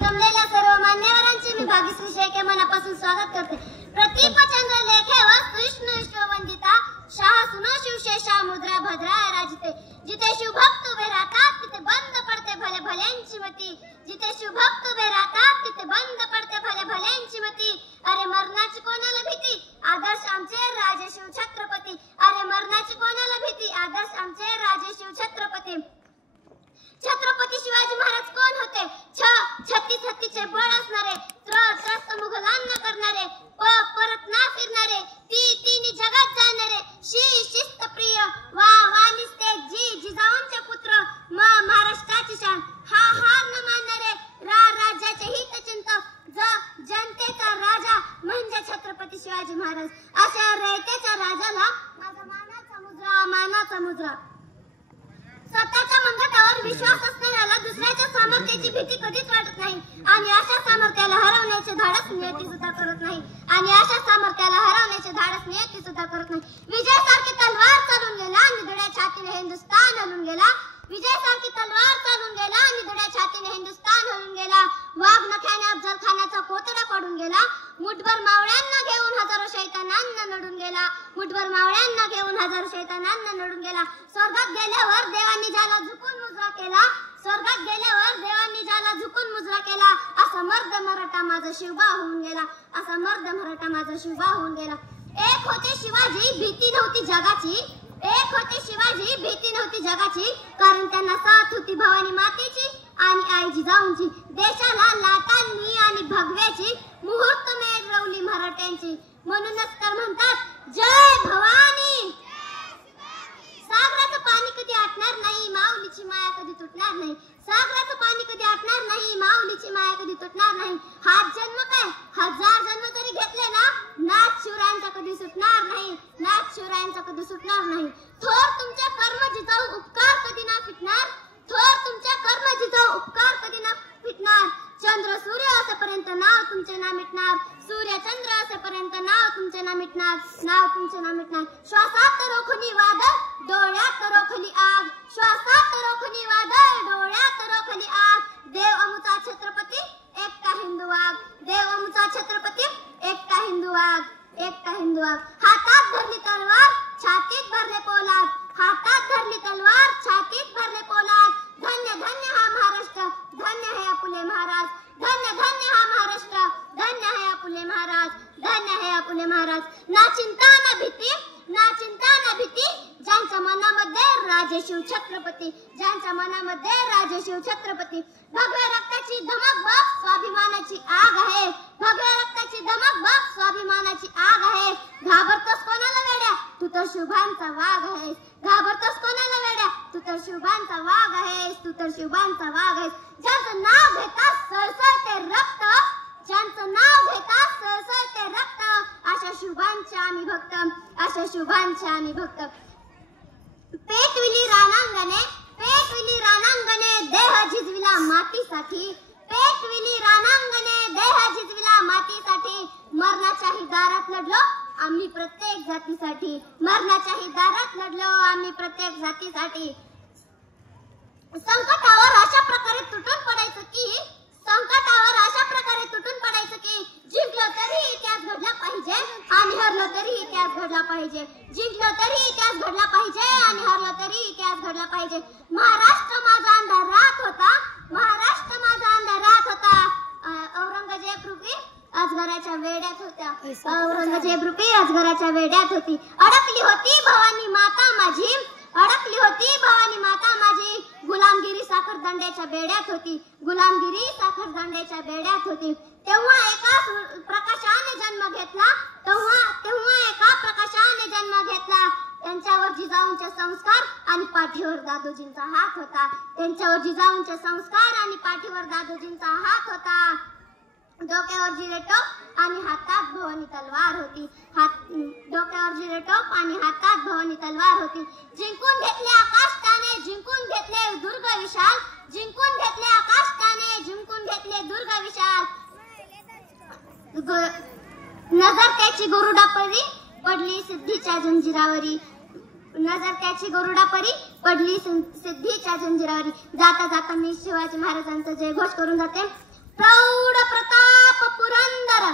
जमलेल्या सर्व मान्यवरांचे मी भाग्यश्री शेळके मनापासून स्वागत करते। प्रतीपचंद्र लेखे व कृष्ण विश्ववंदिता शाह सुनो शिवशेषा मुद्रा भद्रा राजते। जिथे शिवभक्त उभे राहतात तिथे बंद पडते भले भल्यांची मती। जिथे शिवभक्त उभे राहतात तिथे बंद पडते भले भल्यांची मती। अरे मरणाची कोणाला भीती, आदर्श आमचे राजे शिव छत्रपती। अरे मरणाची कोणाला भीती, आदर्श आमचे राजे शिव छत्रपती। छत्रपती शिवाजी महाराज कोण होते? छत्तीस हत्तीचे बळ असणारे, त्रस्त मुघलांना करणारे, परत ना फिरणारे, तिन्ही जगात जाणारे, शिस्त प्रिय वानिस्ते जिजाऊंचे पुत्र, महाराष्ट्राची शान, हार न मानणारे, राज्याचे हितचिंतक, जनतेचा राजा म्हणजे छत्रपती शिवाजी महाराज। अशा रयतेच्या राजाला माझा मानाचा मुजरा। स्वतःच्या मनगटावर विश्वास असणाऱ्याला दुसऱ्याच्या सामर्थ्याची भीती कधीच वाटत नाही आणि अशा सामर्थ्याला हरवण्याचे धाडस नियती सुद्धा करत नाही। विजय सारखी तलवार चालून गेला, निधड्या छातीने हिंदुस्तान हलून गेला। विजय सारखी तलवार चालून गेला, निधड्या छातीने हिंदुस्तान हलून गेला। वाघ नख्याने अफजल खानाचा कोतडा पडून गेला। मुठभर मावळ्यांना घेऊन हजारो शैतानांना नडून गेला। स्वर्गात गेल्यावर देवांनी ज्याला झुकून मुजरा केला, असा मर्द मराठा माझा शिवबा होऊन गेला। एक होते शिवाजी, भीती नव्हती जगाची, कारण त्यांना साथ होती भवानी मातेची आणि आई जिजाऊंची। देशाला लाटांनी आणि भगव्याची मुहूर्तमेढ रवली मराठ्यांची। म्हणूनच तर म्हणतात जय भवानी। सागराचं पाणी कधी आटणार नाही, माऊलीची माया कधी तुटणार नाही। हाच जन्म काय, 1000 जन्म जरी घेतले ना, नाथ शिवरायांचा कधी सुटणार नाही। थोर तुमच्या कर्म जिजाऊ उपकार कधी ना फिटणार। चंद्र सूर्य असेपर्यंत नाव तुमचे ना मिटणार। सूर्य चंद्र असेपर्यंत नाव तुमचे ना मिटणार। श्वासात रोखणी वादळ, डोळ्यात रोखली आग। देव अमुचा छत्रपती, एकटा हिंदू वाघ। हातात धरली तलवार, छातीत भरले पोलाद। धन्य धन्य हा महाराष्ट्र, धन्य है अपुले महाराज। ना चिंता ना भीती, ज्यांच्या मनामध्ये राजे शिव छत्रपती। भगव्या रक्ताची धमक बघ, स्वाभिमानाची आग आहे। घाबरतोस कोणाला वेड्या, तू तर शुभांचा वाघ आहेस। ज्यांचं नाव घेता सळसळते रक्त, अशा शुभांचे आम्ही भक्त। पेटविली रानांगणे देह झिजविला मातीसाठी। मरणाच्याही दारात लढलो आम्ही प्रत्येक जातीसाठी। संकटावर अशा प्रकारे तुटून पडायचं की जिंकलो तरी इतिहास घडला पाहिजे आणि हरलो तरी इतिहास घडला पाहिजे। महाराष्ट्र माझा अंधारात होता। औरंगजेब रूपी अजगराच्या वेड्यात होती। अडकली होती भवानी माता माझी। गुलामगिरी साखर दंड्याच्या बेड्यात होती। तेव्हा एका प्रकाशाने जन्म घेतला। त्यांच्यावर जिजाऊंचे संस्कार आणि पाठीवर दादोजींचा हात होता। डोक्यावर जिरेटोप आणि हातात भवानी तलवार होती। जिंकून घेतले आकाशताने, जिंकून घेतले दुर्ग विशाल। नजर त्याची गरुडापरी पडली सिद्धीच्या जंजिरावरी। जाता जाता मी शिवाजी महाराजांचा जयघोष करून जाते। प्रौढ प्रताप पुरंदर